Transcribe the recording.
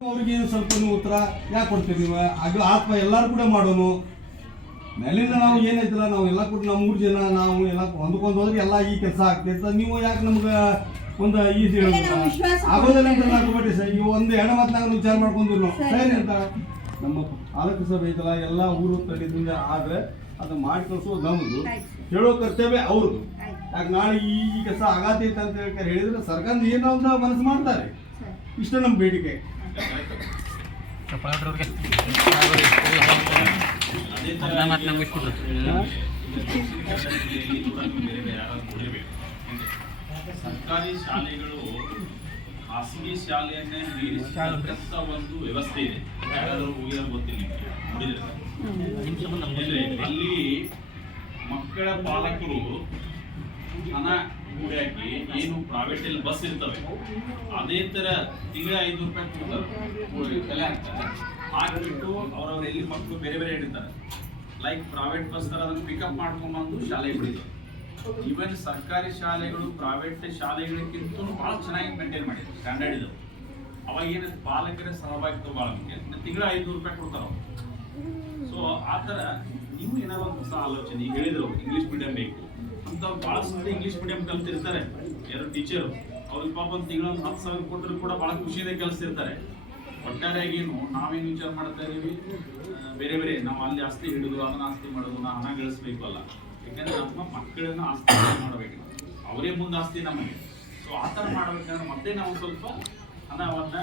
ಅವ್ರಿಗೆ ಸ್ವಲ್ಪ ಉತ್ತರ ಯಾಕೆ ಕೊಡ್ತೀವಿ ನೀವು? ಅದು ಆತ್ಮ ಎಲ್ಲರೂ ಕೂಡ ಮಾಡೋನು. ಮೇಲಿಂದ ನಾವು ಏನೈತಲ್ಲ ನಾವು ಎಲ್ಲ ಕೂಡ ನಾವು ಮೂರು ಜನ ನಾವು ಎಲ್ಲ ಹೊಂದ್ಕೊಂಡು ಹೋದ್ರೆ ಎಲ್ಲ ಈ ಕೆಲಸ ಆಗ್ತೈತೆ ನೀವು ಯಾಕೆ ನಮ್ಗೆ ಒಂದು ಈಸಿ ನಾವು ವಿಶ್ವಾಸ ಆಗೋದಿಲ್ಲ ಅಂತ ಹಾಕೋಬೇಡಿ ಸರ್. ಈ ಒಂದು ಹೆಣ್ಣು ಮಾತನಾಗ ವಿಚಾರ ಮಾಡ್ಕೊಂಡು ನಾವು. ಅಂತ. ನಮ್ಮ ಪಾಲಕ ಸಭೆ ಐತಲ್ಲ ಎಲ್ಲ ಊರು ತಡೆದಿಂದ ಆದ್ರೆ ಅದು ಮಾಡಿ ಕಳಿಸೋದು ನಮ್ದು. ಹೇಳೋ ಕರ್ತವ್ಯ ಅವ್ರದ್ದು. ಯಾಕೆ ನಾಳೆ ಈ ಕೆಲಸ ಆಗತೈತೆ ಅಂತ ಹೇಳಿದ್ರೆ ಸರ್ಕಾರ ಏನೋ ಒಂದು ಮನಸ್ಸು ಮಾಡ್ತಾರೆ. ಇಷ್ಟ ನಮ್ಮ ಬೇಡಿಕೆ. ಮತ್ತೆ ಸರ್ಕಾರಿ ಶಾಲೆಗಳು ಖಾಸಗಿ ಶಾಲೆಯನ್ನೇ ಮೀರಿಸಿದಂತ ಒಂದು ವ್ಯವಸ್ಥೆ ಇದೆ. ಗೊತ್ತಿಲ್ಲ ಅಲ್ಲಿ ಮಕ್ಕಳ ಪಾಲಕರು ಹಣ ಕೂಡಾಕಿ ಏನು ಪ್ರೈವೇಟ್ ಅಲ್ಲಿ ಬಸ್ ಇರ್ತವೆ, ಅದೇ ತರ ತಿಂಗಳ ಐದು ರೂಪಾಯಿ ಕೊಡ್ತಾರೆ. ತಲೆ ಹಾಕ್ತಾರೆ ಹಾಕ್ಬಿಟ್ಟು ಅವ್ರವ್ರ ಎಲ್ಲಿ ಮಕ್ಕಳು ಬೇರೆ ಬೇರೆ ಹಿಡಿತಾರೆ. ಲೈಕ್ ಪ್ರೈವೇಟ್ ಬಸ್ ತರ ಅದನ್ನ ಪಿಕಪ್ ಮಾಡ್ಕೊಂಡ್ಬಂದು ಶಾಲೆಗಳಿದ್ದಾವೆ ಈವನ್ ಸರ್ಕಾರಿ ಶಾಲೆಗಳು ಪ್ರೈವೇಟ್ ಶಾಲೆಗಳಿಗಿಂತ ಬಹಳ ಚೆನ್ನಾಗಿ ಮೇಂಟೈನ್ ಮಾಡಿದ್ರು ಸ್ಟ್ಯಾಂಡರ್ಡ್ ಇದು. ಅವಾಗ ಏನ ಪಾಲಕರ ಸಹಭಾಗಿತ್ವ ಬಹಳ ಮುಖ್ಯ. ತಿಂಗಳ ಐದುನೂರು ರೂಪಾಯಿ ಕೊಡ್ತಾರ ಸೊ ಆ ಥರ ನೀವು ಏನಾದ್ರು ಹೊಸ ಆಲೋಚನೆ ಹೇಳಿದ್ರು ಇಂಗ್ಲಿಷ್ ಮೀಡಿಯಂ ಬೇಕು. ಅಂತ ಬಹಳಷ್ಟು ಇಂಗ್ಲಿಷ್ ಮೀಡಿಯಂ ಕಲ್ತಿರ್ತಾರೆ. ಯಾರು ಟೀಚರ್ ಅವ್ರಿಗೆ ಪಾಪ ಒಂದು ತಿಂಗಳ ಒಂದು ಹತ್ತು ಸಾವಿರ ಕೊಟ್ಟರು ಕೂಡ ಭಾಳ ಖುಷಿಯಿಂದ ಕಲಿಸ್ತಿರ್ತಾರೆ ಒಟ್ಟಾರೆಯಾಗಿ ನಾವೇನು ವಿಚಾರ ಮಾಡ್ತಾ ಇದೀವಿ ಬೇರೆ ಬೇರೆ ನಾವು ಅಲ್ಲಿ ಆಸ್ತಿ ಹಿಡಿದು ಅದನ್ನ ಆಸ್ತಿ ಮಾಡೋದು, ನಾವು ಹಣ ಗಳಿಸ್ಬೇಕು ಅಲ್ಲ. ಯಾಕಂದ್ರೆ ನಮ್ಮ ಮಕ್ಕಳನ್ನ ಆಸ್ತಿ ಮಾಡಬೇಕು. ಅವರೇ ಮುಂದೆ ಆಸ್ತಿ ನಮಗೆ. ಸೊ ಆ ಥರ ಮಾಡ್ಬೇಕಂದ್ರೆ ಮತ್ತೆ ನಾವು ಸ್ವಲ್ಪ ಹಣವನ್ನ